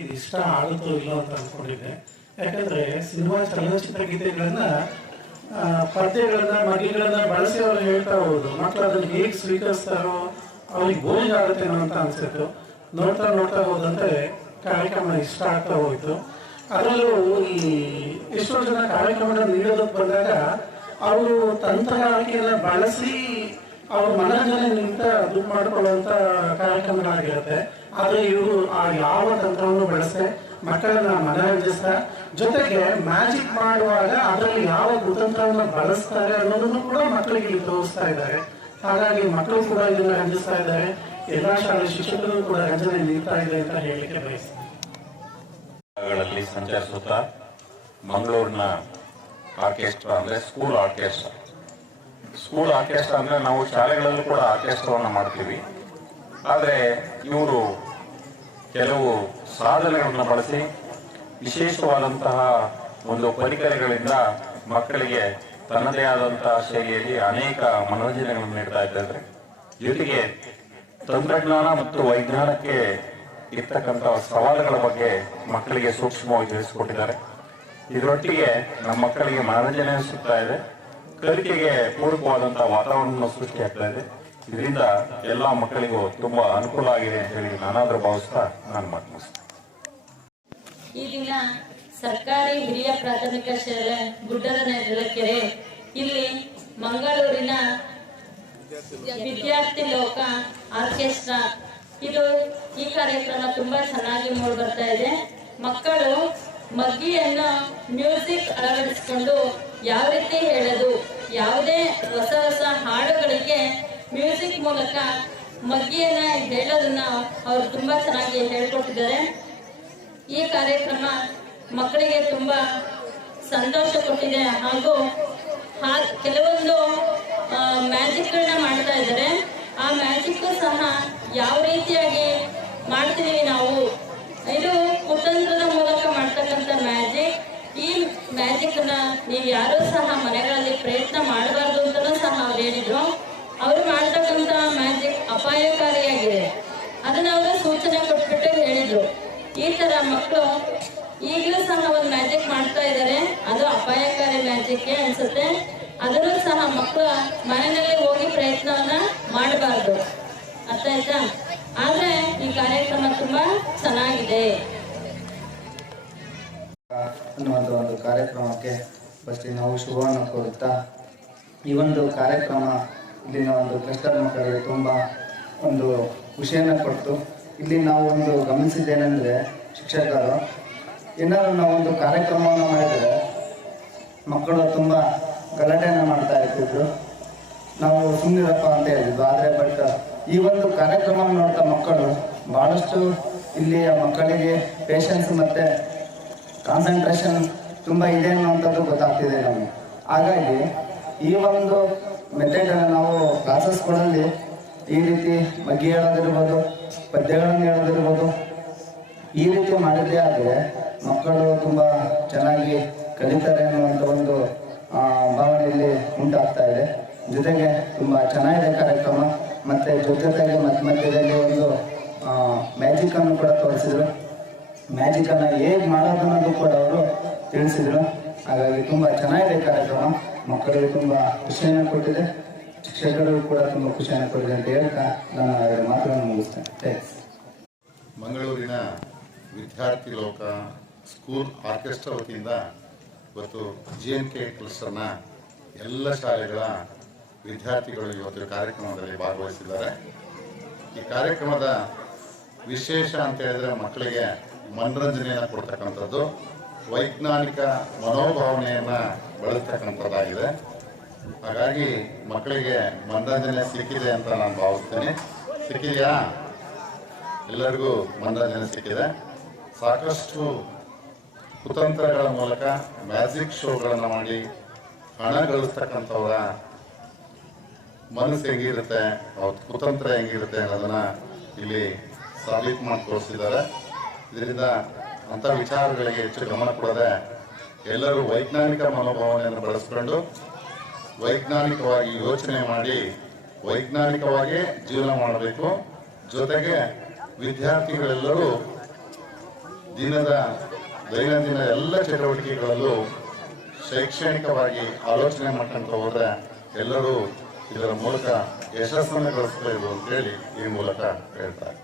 ಇದು ಇಷ್ಟ ಆಗುತ್ತೋ ಇಲ್ಲೋ ಅಂತ ಅಂದ್ಕೊಂಡಿದ್ದೆ. ಯಾಕಂದರೆ ಸಿನಿಮಾ ಚಲನಚಿತ್ರ ಗೀತೆಗಳನ್ನ ಪದ್ಯಗಳನ್ನ ಮಗಿಗಳನ್ನ ಬಳಸಿ ಅವ್ರು ಹೇಳ್ತಾ ಹೋಗೋದು. ಮಕ್ಕಳು ಅದನ್ನು ಹೇಗೆ ಸ್ವೀಕರಿಸ್ತಾರೋ ಅವ್ರಿಗೆ ಬೋರಿಂಗ್ ಆಗುತ್ತೇನೋ ಅಂತ ಅನಿಸಿತ್ತು. ನೋಡ್ತಾ ನೋಡ್ತಾ ಹೋದಂತೆ ಕಾರ್ಯಕ್ರಮ ಇಷ್ಟ ಆಗ್ತಾ ಹೋಯಿತು. ಅದರಲ್ಲೂ ಈ ಎಷ್ಟೋ ಜನ ಕಾರ್ಯಕ್ರಮನ ನೀಡೋದಕ್ಕೆ ಬಂದಾಗ ಅವರು ತಂತ್ರಗಾರಿಕೆಯನ್ನು ಬಳಸಿ ಅವ್ರ ಮನರಂಜನೆ ನಿಂತ ದುಡ್ಡು ಮಾಡ್ಕೊಳ್ಳುವಂಥ ಕಾರ್ಯಕ್ರಮಗಳಾಗಿರುತ್ತೆ. ಆದರೆ ಇವರು ಆ ಯಾವ ತಂತ್ರವನ್ನು ಬಳಸದೆ ಮಕ್ಕಳನ್ನ ಮನರಂಜಿಸ್ತಾ, ಜೊತೆಗೆ ಮ್ಯಾಜಿಕ್ ಮಾಡುವಾಗ ಅದರಲ್ಲಿ ಯಾವ ಕುತಂತ್ರವನ್ನು ಬಳಸ್ತಾರೆ ಅನ್ನೋದನ್ನು ಕೂಡ ಮಕ್ಕಳಿಗೆ ಇಲ್ಲಿ ತೋರಿಸ್ತಾ ಇದ್ದಾರೆ. ಹಾಗಾಗಿ ಮಕ್ಕಳು ಕೂಡ ಇದನ್ನ ರಂಜಿಸ್ತಾ ಇದ್ದಾರೆ. ಎಲ್ಲ ಶಾಲೆ ಶಿಕ್ಷಕರು ಕೂಡ ರಂಜನೆ ನೀಡ್ತಾ ಇದೆ ಅಂತ ಹೇಳಲಿಕ್ಕೆ ಬಯಸ್ತಾರೆ. ಸಂಚರಿಸುತ್ತಾ ಮಂಗಳೂರಿನ ಆರ್ಕೆಸ್ಟ್ರಾ ಅಂದ್ರೆ ಸ್ಕೂಲ್ ಆರ್ಕೆಸ್ಟ್ರಾ ಅಂದ್ರೆ ನಾವು ಶಾಲೆಗಳಲ್ಲೂ ಕೂಡ ಆರ್ಕೆಸ್ಟ್ರಾವನ್ನು ಮಾಡ್ತೀವಿ. ಆದರೆ ಇವರು ಕೆಲವು ಸಾಧನಗಳನ್ನು ಬಳಸಿ ವಿಶೇಷವಾದಂತಹ ಒಂದು ಪರಿಕರಗಳಿಂದ ಮಕ್ಕಳಿಗೆ ತನ್ನದೇ ಆದಂತಹ ಶೈಲಿಯಲ್ಲಿ ಅನೇಕ ಮನೋರಂಜನೆಗಳನ್ನು ನೀಡ್ತಾ ಇದ್ದಾರೆ. ಜೊತೆಗೆ ತಂತ್ರಜ್ಞಾನ ಮತ್ತು ವೈಜ್ಞಾನಕ್ಕೆ ಇರ್ತಕ್ಕಂತಹ ಸವಾಲುಗಳ ಬಗ್ಗೆ ಮಕ್ಕಳಿಗೆ ಸೂಕ್ಷ್ಮವಾಗಿ ತಿಳಿಸಿಕೊಟ್ಟಿದ್ದಾರೆ. ಇದರೊಟ್ಟಿಗೆ ನಮ್ಮ ಮಕ್ಕಳಿಗೆ ಮನೋರಂಜನೆ ಸಿಗ್ತಾ ಇದೆ, ಕಲಿಕೆಗೆ ಪೂರಕವಾದಂತಹ ವಾತಾವರಣ ಸೃಷ್ಟಿಯಾಗ್ತಾ ಇದೆ. ಇದರಿಂದ ಎಲ್ಲ ಮಕ್ಕಳಿಗೂ ತುಂಬಾ ಅನುಕೂಲ ಆಗಿದೆ ಅಂತ ಹೇಳಿ ನಾನಾದ್ರೂ ಭಾವಿಸ್ತಾ ನಾನು ಮಾತು ಮುಗಿಸ್ತೇನೆ. ಈ ದಿನ ಸರ್ಕಾರಿ ಹಿರಿಯ ಪ್ರಾಥಮಿಕ ಶಾಲೆ ಗುಡ್ಡದನೆರಕೆರೆ ಇಲ್ಲಿ ಮಂಗಳೂರಿನ ವಿದ್ಯಾರ್ಥಿ ಲೋಕ ಆರ್ಕೆಸ್ಟ್ರಾ ಈ ಕಾರ್ಯಕ್ರಮ ತುಂಬಾ ಚೆನ್ನಾಗಿ ಮೂಡಿ ಬರ್ತಾ ಇದೆ. ಮಕ್ಕಳು ಮಗ್ಗಿಯನ್ನು ಮ್ಯೂಸಿಕ್ ಅಳವಡಿಸಿಕೊಂಡು ಯಾವ ರೀತಿ ಹೇಳೋದು, ಯಾವುದೇ ಹೊಸ ಹೊಸ ಹಾಡುಗಳಿಗೆ ಮ್ಯೂಸಿಕ್ ಮೂಲಕ ಮಗ್ಗಿಯನ್ನ ಹೇಳೋದನ್ನ ಅವರು ತುಂಬಾ ಚೆನ್ನಾಗಿ ಹೇಳ್ಕೊಟ್ಟಿದ್ದಾರೆ. ಈ ಕಾರ್ಯಕ್ರಮ ಮಕ್ಕಳಿಗೆ ತುಂಬಾ ಸಂತೋಷ ಕೊಟ್ಟಿದೆ. ಹಾಗೂ ಕೆಲವೊಂದು ಮ್ಯಾಜಿಕ್ಗಳನ್ನ ಮಾಡ್ತಾ ಇದ್ದಾರೆ. ಆ ಮ್ಯಾಜಿಕ್ ಸಹ ಯಾವ ರೀತಿಯಾಗಿ ಮಾಡ್ತೀವಿ ನಾವು, ಇದು ಕುತಂತ್ರದ ಮೂಲಕ ಮಾಡ್ತಕ್ಕಂಥ ಮ್ಯಾಜಿಕ್. ಈ ಮ್ಯಾಜಿಕ್ ನ ನೀವು ಯಾರೂ ಸಹ ಮನೆಗಳಲ್ಲಿ ಪ್ರಯತ್ನ ಮಾಡಬಾರ್ದು ಅಂತಲೂ ಸಹ ಅವ್ರು ಹೇಳಿದ್ರು. ಅವರು ಮಾಡ್ತಕ್ಕಂಥ ಮ್ಯಾಜಿಕ್ ಅಪಾಯಕಾರಿಯಾಗಿದೆ, ಅದನ್ನ ಅವರು ಸೂಚನೆ ಕೊಟ್ಬಿಟ್ಟು ಹೇಳಿದ್ರು. ಈ ತರ ಮಕ್ಕಳು ಈಗಲೂ ಸಹ ಒಂದು ಮ್ಯಾಜಿಕ್ ಮಾಡ್ತಾ ಇದ್ದಾರೆ, ಅದು ಅಪಾಯಕಾರಿ ಮ್ಯಾಜಿಕ್ ಅನ್ಸುತ್ತೆ. ಅದನ್ನು ಸಹ ಮಕ್ಕಳು ಮನೆಯಲ್ಲಿ ಹೋಗಿ ಪ್ರಯತ್ನವನ್ನ ಮಾಡಬಾರ್ದು, ಅರ್ಥ ಆಯ್ತಾ? ಆದ್ರೆ ಈ ಕಾರ್ಯಕ್ರಮ ತುಂಬಾ ಚೆನ್ನಾಗಿದೆ ಅನ್ನುವಂಥ ಒಂದು ಕಾರ್ಯಕ್ರಮಕ್ಕೆ ಫಸ್ಟ್ ನಾವು ಶುಭವನ್ನು ಕೋರುತ್ತಾ, ಈ ಒಂದು ಕಾರ್ಯಕ್ರಮ ಇಲ್ಲಿನ ಒಂದು ಕ್ಲಸ್ಟರ್ ಮಕ್ಕಳಿಗೆ ತುಂಬ ಒಂದು ಖುಷಿಯನ್ನು ಕೊಟ್ಟು, ಇಲ್ಲಿ ನಾವು ಒಂದು ಗಮನಿಸಿದ್ದೇನೆಂದರೆ ಶಿಕ್ಷಕರು ಏನಾದರೂ ನಾವೊಂದು ಕಾರ್ಯಕ್ರಮವನ್ನು ಮಾಡಿದರೆ ಮಕ್ಕಳು ತುಂಬ ಗಲಾಟೆಯನ್ನು ಮಾಡ್ತಾ ಇರ್ತಿದ್ರು. ನಾವು ಸುಮ್ಮನಿರಪ್ಪ ಅಂತ ಹೇಳಿದ್ವಿ. ಆದರೆ ಬಟ್ ಈ ಒಂದು ಕಾರ್ಯಕ್ರಮವನ್ನು ನೋಡ್ತಾ ಮಕ್ಕಳು ಭಾಳಷ್ಟು ಇಲ್ಲಿಯ ಮಕ್ಕಳಿಗೆ ಪೇಷನ್ಸ್ ಮತ್ತು ಕಾನ್ಸಂಟ್ರೇಷನ್ ತುಂಬ ಇದೆ ಅನ್ನುವಂಥದ್ದು ಗೊತ್ತಾಗ್ತಿದೆ ನಮಗೆ. ಹಾಗಾಗಿ ಈ ಒಂದು ಮೆಥಡನ್ನು ನಾವು ಕ್ಲಾಸಸ್ಗಳಲ್ಲಿ ಈ ರೀತಿ ಮಗ್ಗಿ ಹೇಳೋದಿರ್ಬೋದು, ಪದ್ಯಗಳನ್ನು ಹೇಳೋದಿರ್ಬೋದು, ಈ ರೀತಿ ಮಾಡಿದ್ದೇ ಆದರೆ ಮಕ್ಕಳು ತುಂಬ ಚೆನ್ನಾಗಿ ಕಲಿತಾರೆ ಅನ್ನುವಂಥ ಒಂದು ಭಾವನೆಯಲ್ಲಿ ಉಂಟಾಗ್ತಾ ಇದೆ. ಜೊತೆಗೆ ತುಂಬ ಚೆನ್ನಾಗಿದೆ ಕಾರ್ಯಕ್ರಮ. ಮತ್ತು ಜೊತೆಗೆ ಮಧ್ಯದಲ್ಲಿ ಒಂದು ಮ್ಯಾಜಿಕನ್ನು ಕೂಡ ತೋರಿಸಿದರು. ಮ್ಯಾಜಿಕನ್ನು ಹೇಗೆ ಮಾಡೋದನ್ನೋದು ಕೂಡ ಅವರು ತಿಳಿಸಿದರು. ಹಾಗಾಗಿ ತುಂಬ ಚೆನ್ನಾಗಿದೆ ಕಾರ್ಯಕ್ರಮ, ಮಕ್ಕಳಿಗೆ ತುಂಬ ಖುಷಿಯನ್ನು ಕೊಟ್ಟಿದೆ, ಶಿಕ್ಷಕರಿಗೂ ಕೂಡ ತುಂಬ ಖುಷಿಯನ್ನು ಕೊಟ್ಟಿದೆ ಅಂತ ಹೇಳ್ತಾ ನಾನು ಮಾತುಗಳನ್ನು ಮುಗಿಸ್ತೇನೆ. ಥ್ಯಾಂಕ್ಸ್. ಮಂಗಳೂರಿನ ವಿದ್ಯಾರ್ಥಿ ಲೋಕ ಸ್ಕೂಲ್ ಆರ್ಕೆಸ್ಟ್ರಾ ವತಿಯಿಂದ ಇವತ್ತು JNK ಕ್ಲಸ್ಟರ್ನ ಎಲ್ಲ ಶಾಲೆಗಳ ವಿದ್ಯಾರ್ಥಿಗಳು ಇವತ್ತು ಕಾರ್ಯಕ್ರಮದಲ್ಲಿ ಭಾಗವಹಿಸಿದ್ದಾರೆ. ಈ ಕಾರ್ಯಕ್ರಮದ ವಿಶೇಷ ಅಂತ ಹೇಳಿದ್ರೆ ಮಕ್ಕಳಿಗೆ ಮನರಂಜನೆಯನ್ನು ಕೊಡ್ತಕ್ಕಂಥದ್ದು, ವೈಜ್ಞಾನಿಕ ಮನೋಭಾವನೆಯನ್ನು ಬೆಳೆಸ್ತಕ್ಕಂಥದ್ದಾಗಿದೆ. ಹಾಗಾಗಿ ಮಕ್ಕಳಿಗೆ ಮನರಂಜನೆ ಸಿಕ್ಕಿದೆ ಅಂತ ನಾನು ಭಾವಿಸ್ತೀನಿ. ಸಿಕ್ಕಿದೆಯಾ? ಎಲ್ಲರಿಗೂ ಮನರಂಜನೆ ಸಿಕ್ಕಿದೆ. ಸಾಕಷ್ಟು ಕುತಂತ್ರಗಳ ಮೂಲಕ ಮ್ಯಾಜಿಕ್ ಶೋಗಳನ್ನು ಮಾಡಿ ಹಣ ಗಳಿಸ್ತಕ್ಕಂಥವರ ಮನಸ್ಸು ಹೆಂಗಿರುತ್ತೆ, ಅವ್ರ ಕುತಂತ್ರ ಹೆಂಗಿರುತ್ತೆ ಅನ್ನೋದನ್ನ ಇಲ್ಲಿ ಸಾಬೀತು ಮಾಡಿ ತೋರಿಸಿದ್ದಾರೆ. ಇದರಿಂದ ಅಂಥ ವಿಚಾರಗಳಿಗೆ ಹೆಚ್ಚು ಗಮನ ಕೊಡದೆ ಎಲ್ಲರೂ ವೈಜ್ಞಾನಿಕ ಮನೋಭಾವನೆಯನ್ನು ಬೆಳೆಸ್ಕೊಂಡು ವೈಜ್ಞಾನಿಕವಾಗಿ ಯೋಚನೆ ಮಾಡಿ ವೈಜ್ಞಾನಿಕವಾಗಿ ಜೀವನ ಮಾಡಬೇಕು. ಜೊತೆಗೆ ವಿದ್ಯಾರ್ಥಿಗಳೆಲ್ಲರೂ ದೈನಂದಿನ ಎಲ್ಲ ಚಟುವಟಿಕೆಗಳಲ್ಲೂ ಶೈಕ್ಷಣಿಕವಾಗಿ ಆಲೋಚನೆ ಮಾಡ್ಕೊಂತ ಹೋದ್ರೆ ಎಲ್ಲರೂ ಇದರ ಮೂಲಕ ಯಶಸ್ಸನ್ನು ಗಳಿಸ್ತಾ ಇದ್ರು ಅಂತೇಳಿ ಈ ಮೂಲಕ ಹೇಳ್ತಾರೆ.